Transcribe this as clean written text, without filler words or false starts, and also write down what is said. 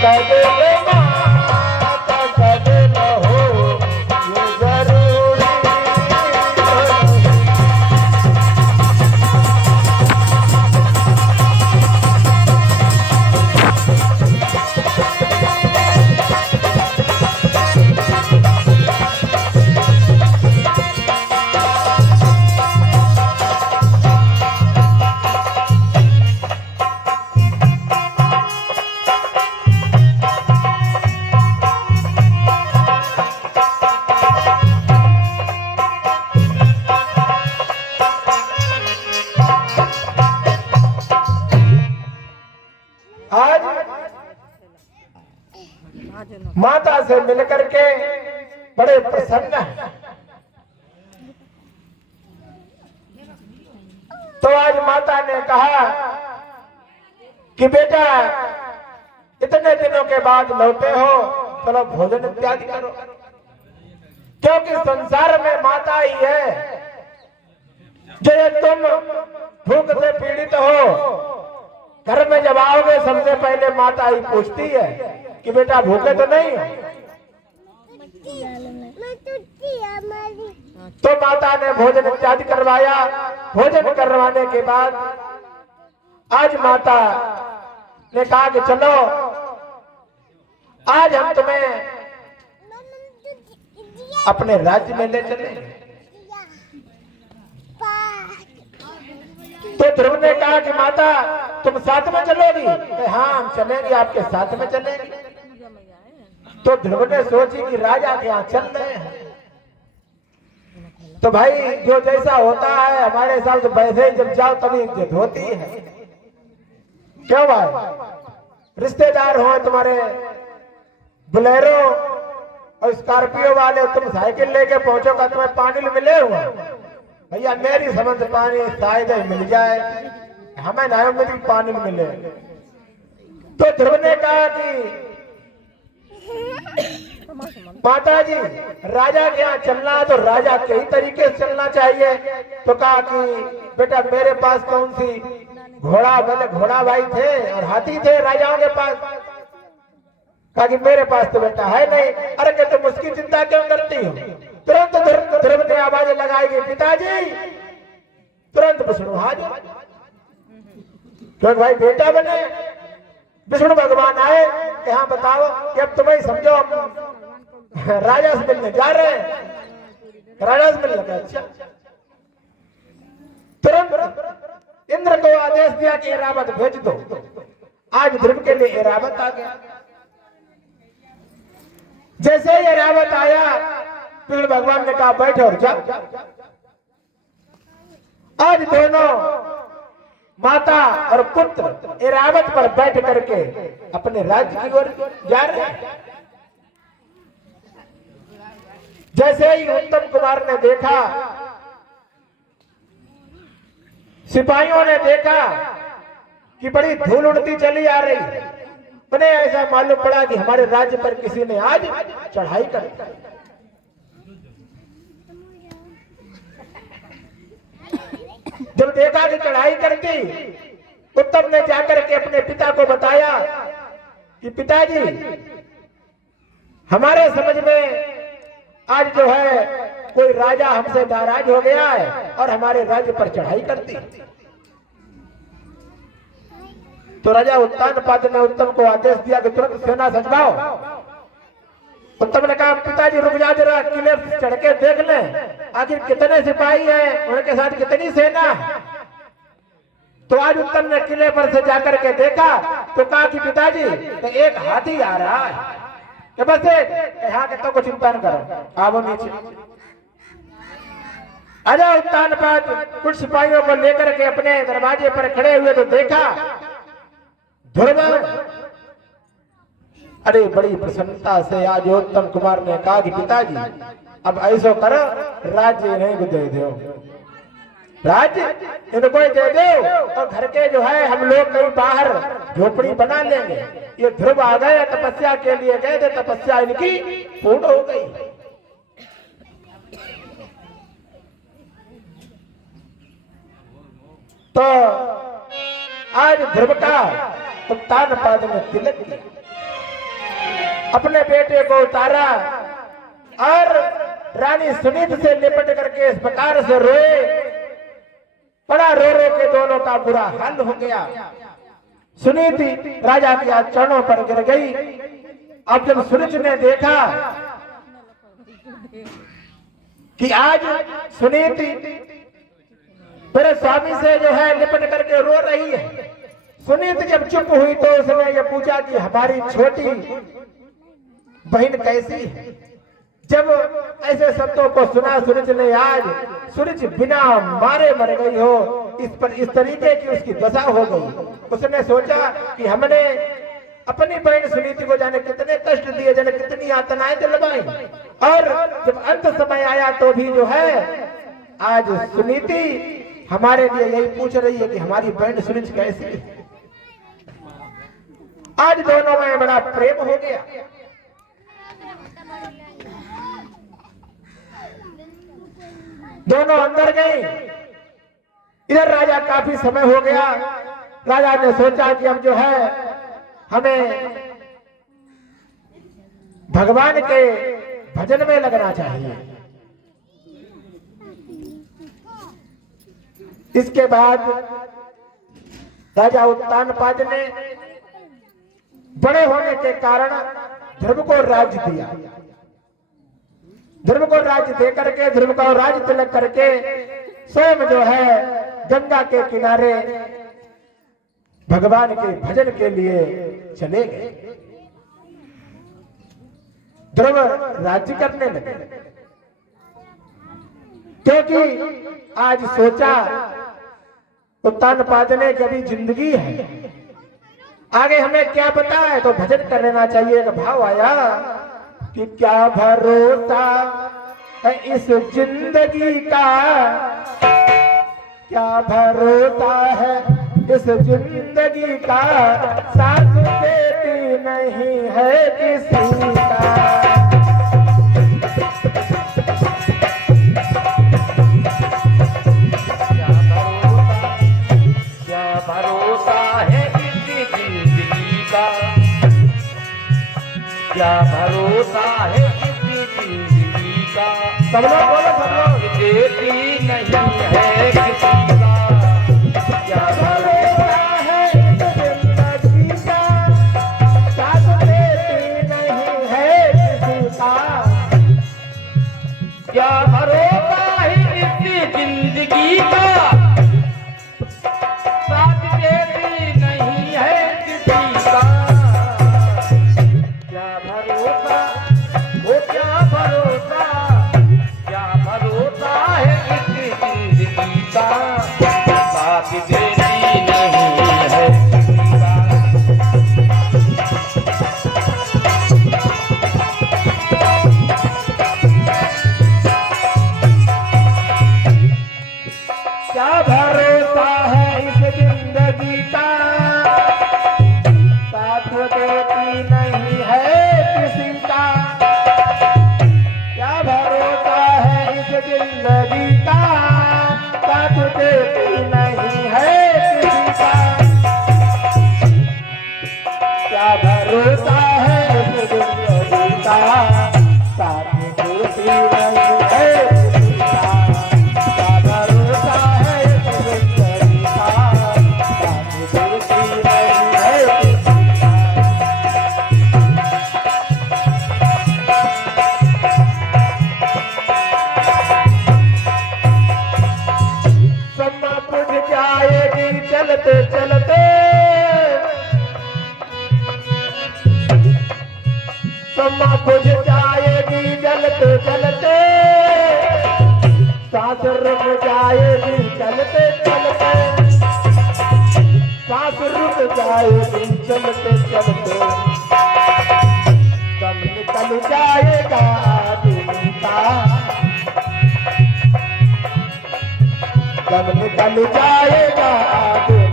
कदे माता कदे न हो ये जरूरी आज माता से मिलकर के बड़े प्रसन्न हैं। तो आज माता ने कहा कि बेटा इतने दिनों के बाद लौटे हो, चलो भोजन इत्यादि करो, क्योंकि संसार में माता ही है जो तुम भूख से पीड़ित हो। घर में जब आओगे सबसे पहले माता ही पूछती है कि बेटा भूखे तो नहीं हो। तो माता ने भोजन इत्यादि करवाया। भोजन करवाने के बाद आज माता ने कहा कि चलो आज हम तुम्हें अपने राज्य में ले चले। तो ध्रुव ने कहा कि माता तुम साथ में चलोगी? हाँ हम चलेंगे, आपके साथ में चलेंगे। तो ध्रुव ने सोची कि राजा के यहाँ चल रहे हैं तो भाई जो जैसा होता है हमारे साथ, तो वैसे ही जब जाओ तभी इज्जत होती है। क्यों भाई, रिश्तेदार हो तुम्हारे बोलेरो और स्कॉर्पियो वाले, तुम साइकिल लेके पहुंचोगा, तुम्हें पानी मिले हुआ भैया, मेरी समझ पानी शायद ही मिल जाए, हमें ना मिली पानी मिले। तो ध्रुव ने कहा कि माता जी राजा के यहाँ चलना है तो राजा के ही तरीके से चलना चाहिए। तो कहा कि बेटा मेरे पास कौन सी घोड़ा, बोले घोड़ा भाई थे और हाथी थे राजाओं के पास। कहा कि मेरे पास तो बेटा है नहीं। अरे कि तुम उसकी चिंता क्यों करती हो? तुरंत ध्रुव ने आवाज लगाई कि पिताजी तुरंत विष्णु हाजिर। क्योंकि भाई बेटा बने विष्णु भगवान आए, यहाँ बताओ कि अब तुम्हें समझो हम राजा से मिलने जा रहे हैं। राजा से मिलने का अच्छा। तुरंत इंद्र को आदेश दिया कि एरावत भेज दो। आज ध्रुव के लिए एरावत आ गया। जैसे ही एरावत आया फिर भगवान ने कहा बैठो और जा। आज दोनों माता और पुत्र एरावत पर बैठ करके अपने राज्य की ओर जा रहे हैं। जैसे ही उत्तम कुमार ने देखा, सिपाहियों ने देखा कि बड़ी धूल उड़ती चली आ रही है, उन्हें ऐसा मालूम पड़ा कि हमारे राज्य पर किसी ने आज चढ़ाई कर दी। जब देखा कि चढ़ाई करती, उत्तम ने जाकर के अपने पिता को बताया कि पिताजी हमारे समझ में आज जो है कोई राजा हमसे नाराज हो गया है और हमारे राज्य पर चढ़ाई करती। तो राजा उत्तानपाद ने उत्तम को आदेश दिया कि तुरंत सेना सजवाओ। उत्तम ने कहा पिताजी रुक जा जरा, किले चढ़ के देख लें आखिर कितने सिपाही हैं, उनके साथ कितनी सेना है। तो आज उत्तम ने किले पर से जाकर के देखा तो कहा कि पिताजी तो एक हाथी आ रहा है। कि बस यहाँ के तो कुछ चिंता न करो, आओ नीचे। अजय उत्तानपाद कुछ सिपाहियों को लेकर के अपने दरवाजे पर खड़े हुए तो देखा ध्रुव। अरे बड़ी प्रसन्नता से आज उत्तम कुमार ने कहा कि पिताजी अब ऐसा करो, राज्य इन्हें को दे दो, राज्य इनको दे दो और घर के जो है हम लोग कहीं बाहर झोपड़ी बना लेंगे। ये ध्रुव आ गए तपस्या के लिए गए थे, तपस्या इनकी पूर्ण हो गई। तो आज ध्रुव का उत्तानपाद में तिलक दिया। अपने बेटे को उतारा और रानी सुनीत से लिपट करके इस प्रकार से रोए। बड़ा रो रो के दोनों का बुरा हाल हो गया। सुनीति राजा के चरणों पर गिर गई। अब जब सूरज ने देखा कि आज सुनीति मेरे स्वामी से जो है लिपट करके रो रही है, सुनीति जब चुप हुई तो उसने ये पूछा कि हमारी छोटी बहन कैसी है। जब ऐसे शब्दों को सुना सूरज ने, आज सूरज बिना मारे मर गई हो, इस तरीके की उसकी दशा हो गई। उसने सोचा कि हमने अपनी बहन सुनीति को जाने कितने कष्ट दिए, जाने कितनी यातनाएं दिलवाई, और जब अंत समय आया तो भी जो है आज सुनीति हमारे लिए यही पूछ रही है कि हमारी बहन सूरज कैसी है। आज दोनों में बड़ा प्रेम हो गया। दोनों अंदर गए। इधर राजा काफी समय हो गया। राजा ने सोचा कि अब जो है हमें भगवान के भजन में लगना चाहिए। इसके बाद राजा उत्तानपाद ने बड़े होने के कारण ध्रुव को राज्य दिया। ध्रुव को राज्य दे करके, ध्रुव को राज्य तिलक करके स्वयं जो है गंगा के किनारे भगवान के भजन के लिए चले गए। ध्रुव राज्य करने लगे, क्योंकि आज सोचा उत्तानपाद ने कि अभी जिंदगी है, आगे हमें क्या पता है, तो भजन कर लेना चाहिए। एक भाव आया कि क्या भरोसा है इस जिंदगी का, क्या भरोसा है इस जिंदगी का, साथ देती नहीं है किसी का। क्या भरोसा है इस जिंदगी का, क्या भरोसा है इस जिंदगी का, सब लोग बोलो, सब लोग। देती नहीं है किसी का। क्या भरोसा है इस जिंदगी का, साथ देती नहीं है किसी का। क्या भरोसा है इस जिंदगी का, साथ देती नहीं है किसी का। क्या भरोसा, वो क्या भरोसा, क्या भरोसा है इस जिंदगी का, साथ देती नहीं है किसी का। क्या भरोसा है इस जिंदगी का, साथ देती नहीं है किसी का। क्या भरोसा है इस जिंदगी का, साथ देती नहीं है किसी का। क्या भरोसा है इस जिंदगी का, साथ देती नहीं है किसी का। क्या भरोसा है इस जिंदगी का, साथ देती नहीं है किसी का। समय बुझ जाएगी चलते चलते, समय बुझ जाएगी जलते चलते, सांस रुक जाएगी चलते चलते, सांस रुक जाएगी चलते चलते, दम निकल जाएगा आदमी का, दम निकल जाएगा आदमी